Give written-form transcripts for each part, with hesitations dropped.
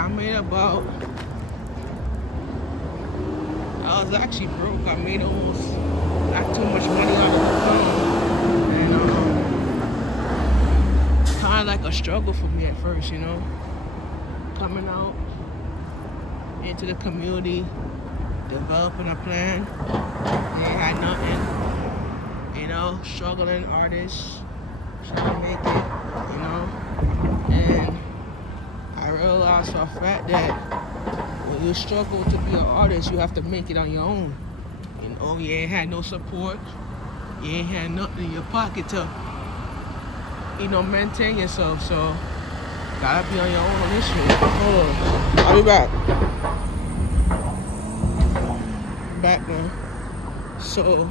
I made about, I was actually broke. I made almost not too much money out of the phone. And kind of like a struggle for me at first, coming out into the community, developing a plan. They had nothing, struggling artists, trying to make it, and I realized for a fact that when you struggle to be an artist, you have to make it on your own. You ain't had no support, you ain't had nothing in your pocket to, maintain yourself, so gotta be on your own on this shit. Hold on, I'll be back. Back now. So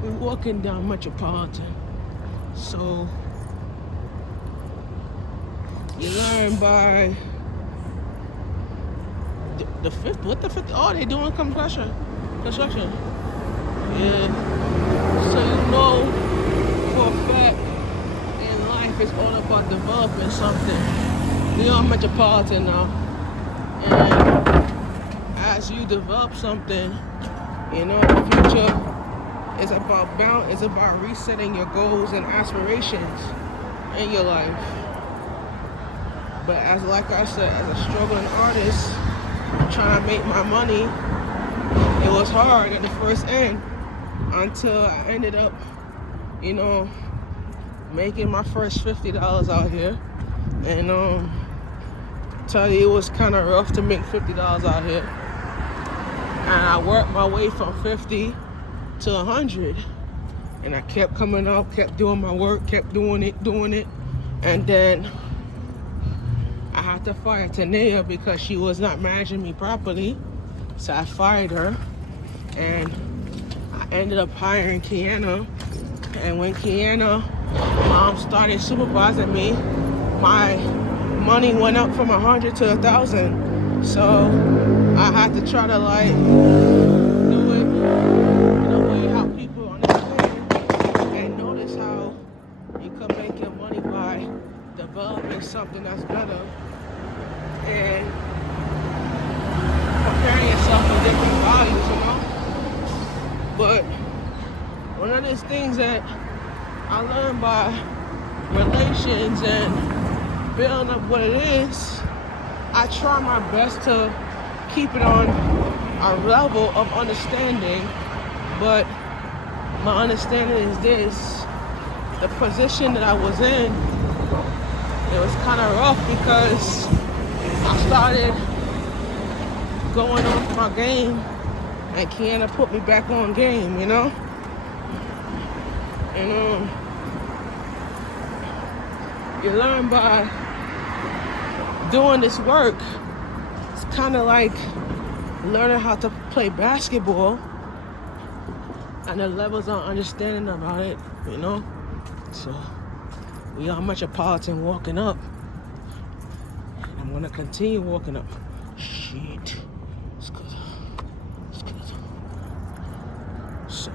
we're walking down Metropolitan. So you learn by the fifth. What the fifth? Oh, they doing construction. Yeah. So for a fact in life it's all about developing something. We on Metropolitan now. And as you develop something, the future is about resetting your goals and aspirations in your life. But like I said, as a struggling artist, trying to make my money, it was hard at the first end until I ended up, making my first $50 out here. And tell you, it was kind of rough to make $50 out here. And I worked my way from 50 to 100. And I kept coming up, kept doing my work, kept doing it. And then I had to fire Tanea because she was not managing me properly. So I fired her. And I ended up hiring Kiana. And when Kiana started supervising me, my money went up from 100 to 1,000. So I had to try to do it in a way how people understand and notice how you can make your money by developing something that's better and preparing yourself for different values, But one of those things that I learned by relations and building up what it is, I try my best to keep it on a level of understanding, but my understanding is this: the position that I was in, it was kind of rough because I started going off my game and Kiana put me back on game, And you learn by doing this work. It's kind of like learning how to play basketball and the levels of understanding about it, So we are Metropolitan walking up. And I'm gonna continue walking up. Shit. It's good. So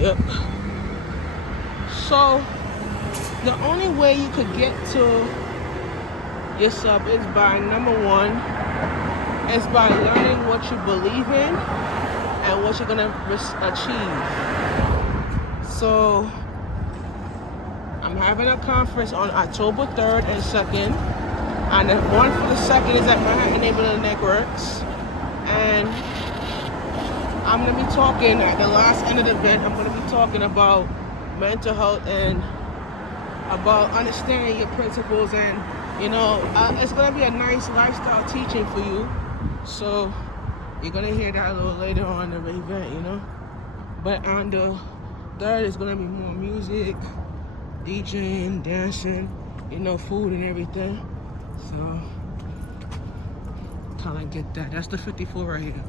yep. So the only way you could get to yourself is by, number one, is by learning what you believe in and what you're gonna achieve. So I'm having a conference on October 3rd and 2nd, and the one for the 2nd is at Manhattan Neighborhood Networks. And I'm going to be talking at the last end of the event. I'm going to be talking about mental health and about understanding your principles, and it's going to be a nice lifestyle teaching for you. So you're going to hear that a little later on in the event, But on the 3rd, it's going to be more music, DJing, dancing, food and everything. So kind of get that. That's the 54 right here.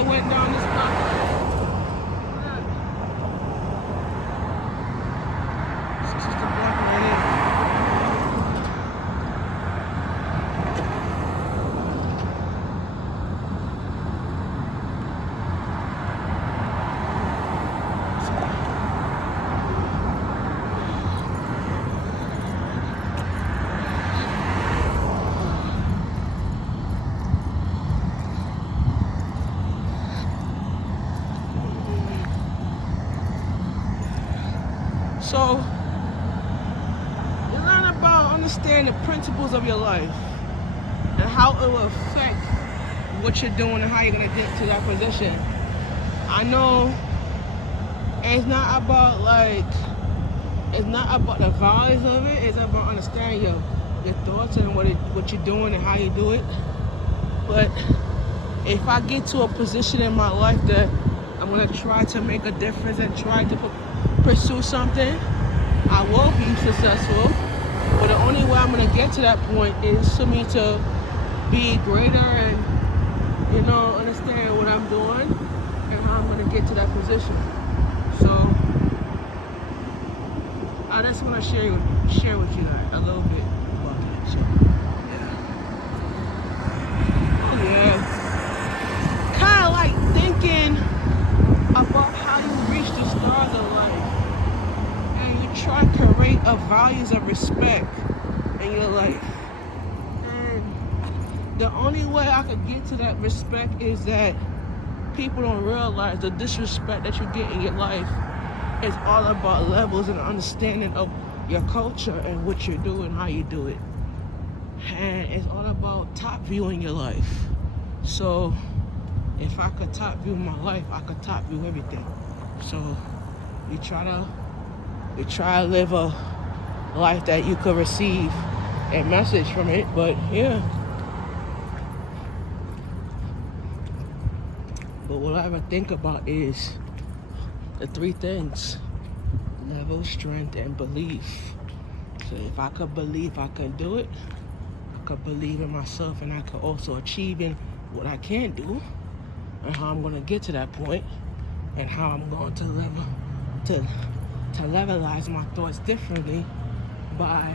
have went down this path. This is the block right here. So, you learn about understanding the principles of your life and how it will affect what you're doing and how you're going to get to that position. I know it's not about the values of it, it's about understanding your thoughts and what you're doing and how you do it. But if I get to a position in my life that I'm going to try to make a difference and try to pursue something, I will be successful. But the only way I'm going to get to that point is for me to be greater and, understand what I'm doing and how I'm going to get to that position. So I just want to share with you guys a little bit about that. So, yeah. Oh, yeah. Kind of like thinking about how you reach the stars of life, and you try to create a values of respect in your life. And the only way I could get to that respect is that people don't realize the disrespect that you get in your life is all about levels and understanding of your culture and what you do and how you do it. And it's all about top viewing your life. So if I could top view my life, I could top view everything. So we try to live a life that you could receive a message from it. But yeah. But what I ever think about is the three things: level, strength, and belief. So if I could believe I can do it, I could believe in myself, and I could also achieve in what I can do, and how I'm going to get to that point, and how I'm going to levelize my thoughts differently by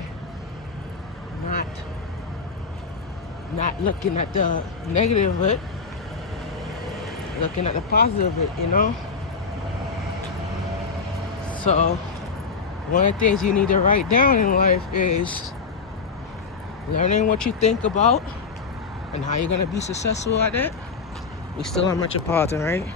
not looking at the negative of it, looking at the positive of it, So one of the things you need to write down in life is learning what you think about and how you're going to be successful at it. We still on Metropolitan, right?